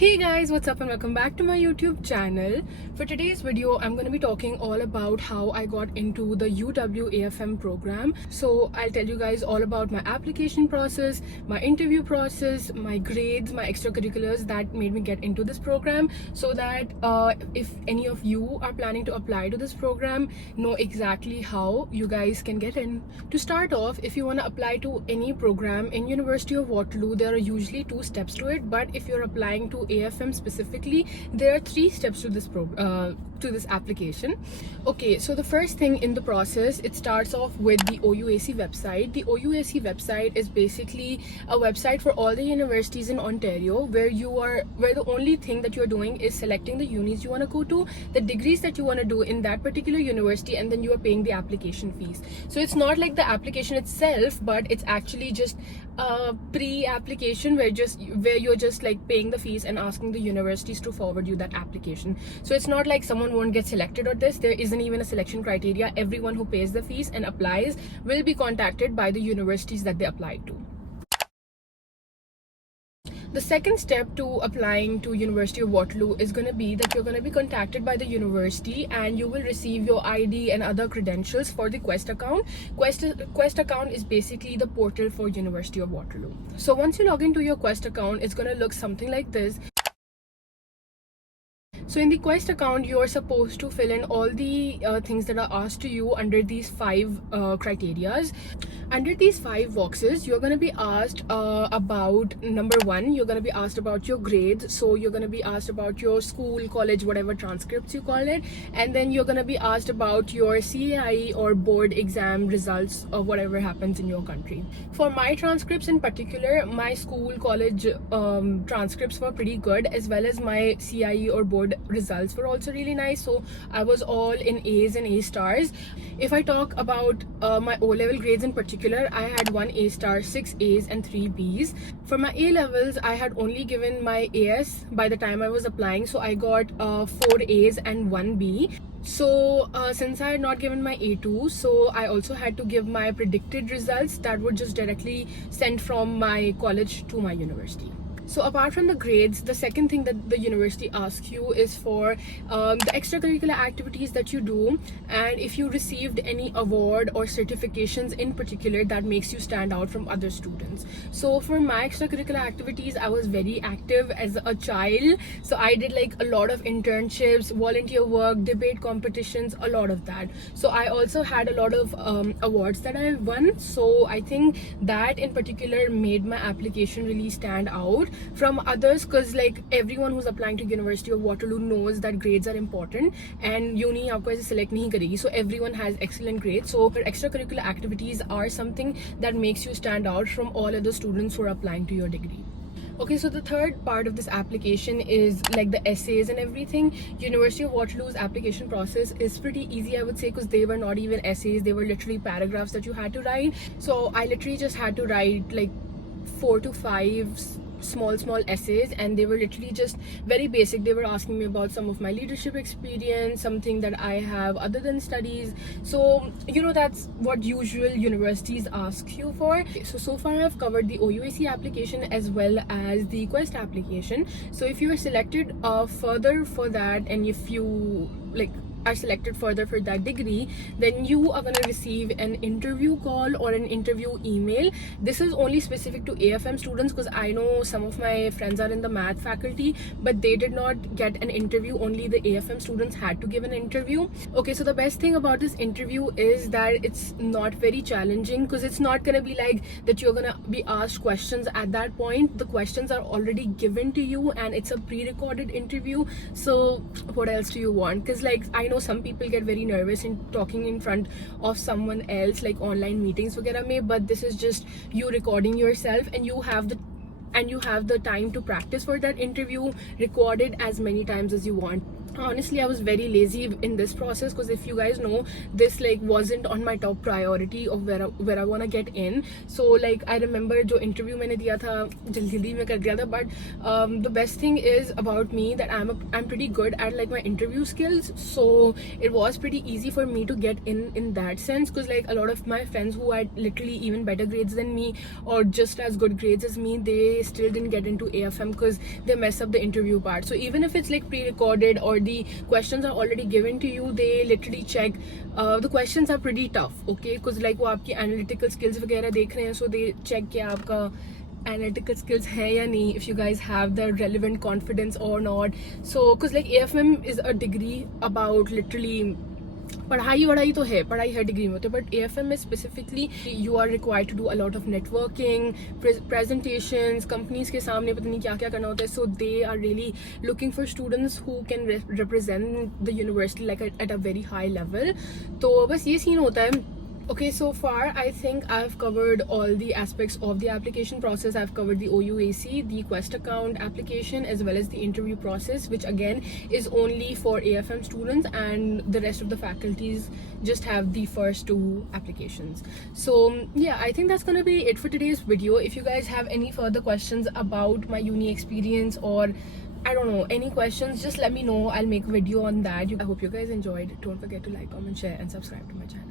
Hey guys, what's up and welcome back to my YouTube channel. For today's video, I'm going to be talking all about how I got into the UW AFM program. So I'll tell you guys all about my application process, my interview process, my grades, my extracurriculars that made me get into this program, so that if any of you are planning to apply to this program, know exactly how you guys can get in. To start off, if you want to apply to any program in University of Waterloo, there are usually 2 steps to it, but if you're applying to AFM specifically, there are 3 steps to this application. Okay, so the first thing in the process, it starts off with the OUAC website. The OUAC website is basically a website for all the universities in Ontario, where the only thing that you're doing is selecting the unis you want to go to, the degrees that you want to do in that particular university, and then you are paying the application fees. So it's not like the application itself, but it's actually just a pre-application where you're just like paying the fees and asking the universities to forward you that application. So it's not like someone won't get selected or this. There isn't even a selection criteria. Everyone who pays the fees and applies will be contacted by the universities that they applied to. The second step to applying to University of Waterloo is going to be that you're going to be contacted by the university and you will receive your ID and other credentials for the Quest account. Quest account is basically the portal for University of Waterloo. So once you log into your Quest account, it's going to look something like this. So in the Quest account, you're supposed to fill in all the things that are asked to you under these 5 criterias. Under these 5 boxes, you're going to be asked about number 1, you're going to be asked about your grades. So you're going to be asked about your school, college, whatever transcripts you call it. And then you're going to be asked about your CAI or board exam results or whatever happens in your country. For my transcripts in particular, my school, college transcripts were pretty good, as well as my CIE or board results were also really nice. So I was all in A's and A stars. If I talk about my O-level grades in particular, I had 1 A star, 6 A's and 3 B's. For my A levels, I had only given my AS by the time I was applying, so I got 4 A's and 1 B. So since I had not given my A2, so I also had to give my predicted results that were just directly sent from my college to my university. So apart from the grades, the second thing that the university asks you is for the extracurricular activities that you do, and if you received any award or certifications in particular that makes you stand out from other students. So for my extracurricular activities, I was very active as a child. So I did like a lot of internships, volunteer work, debate competitions, a lot of that. So I also had a lot of awards that I won. So I think that in particular made my application really stand out from others, because like everyone who's applying to University of Waterloo knows that grades are important and uni aapko aise select nahi karegi. So everyone has excellent grades. So extracurricular activities are something that makes you stand out from all other students who are applying to your degree. Okay, so the third part of this application is like the essays and everything. University of Waterloo's application process is pretty easy, I would say, because they were not even essays. They were literally paragraphs that you had to write. So I literally just had to write like 4 to 5 small essays, and they were literally just very basic. They were asking me about some of my leadership experience, something that I have other than studies. So you know, that's what usual universities ask you for. So far I've covered the OUAC application as well as the Quest application. So if you are selected further for that, and if you like are selected further for that degree, then you are going to receive an interview call or an interview email. This is only specific to AFM students, because I know some of my friends are in the math faculty, but they did not get an interview. Only the AFM students had to give an interview. Okay, so the best thing about this interview is that it's not very challenging, because it's not going to be like that you're going to be asked questions at that point. The questions are already given to you and it's a pre-recorded interview. So what else do you want? Because like I know some people get very nervous in talking in front of someone else, like online meetings वगैरह में, but this is just you recording yourself, and you have the time to practice for that interview, record it as many times as you want. honestly I was very lazy in this process, because if you guys know, this like wasn't on my top priority of where I want to get in. So like I remember jo interview maine diya tha jaldi mein kar diya tha, but the best thing is about me that I'm pretty good at like my interview skills, so it was pretty easy for me to get in that sense, because like a lot of my friends who had literally even better grades than me or just as good grades as me, they still didn't get into AFM because they mess up the interview part. So even if it's like pre-recorded or the questions are already given to you, they literally check. The questions are pretty tough, okay, because like वो आपकी analytical skills वगैरह देख रहे हैं, so they check कि आपका analytical skills है या नहीं, if you guys have the relevant confidence or not. So because like AFM is a degree about literally पढ़ाई तो है, पढ़ाई हर डिग्री में होती है, बट AFM में specifically you are required to do a lot of networking, presentations, companies के सामने पता नहीं क्या क्या करना होता है. So they are really looking for students who can represent the university like at a very high level. तो बस ये सीन होता है. Okay, so far I think I've covered all the aspects of the application process. I've covered the OUAC, the Quest account application, as well as the interview process, which again is only for AFM students, and the rest of the faculties just have the first two applications. So yeah, I think that's gonna be it for today's video. If you guys have any further questions about my uni experience, or I don't know, any questions, just let me know. I'll make a video on that. I hope you guys enjoyed. Don't forget to like, comment, share, and subscribe to my channel.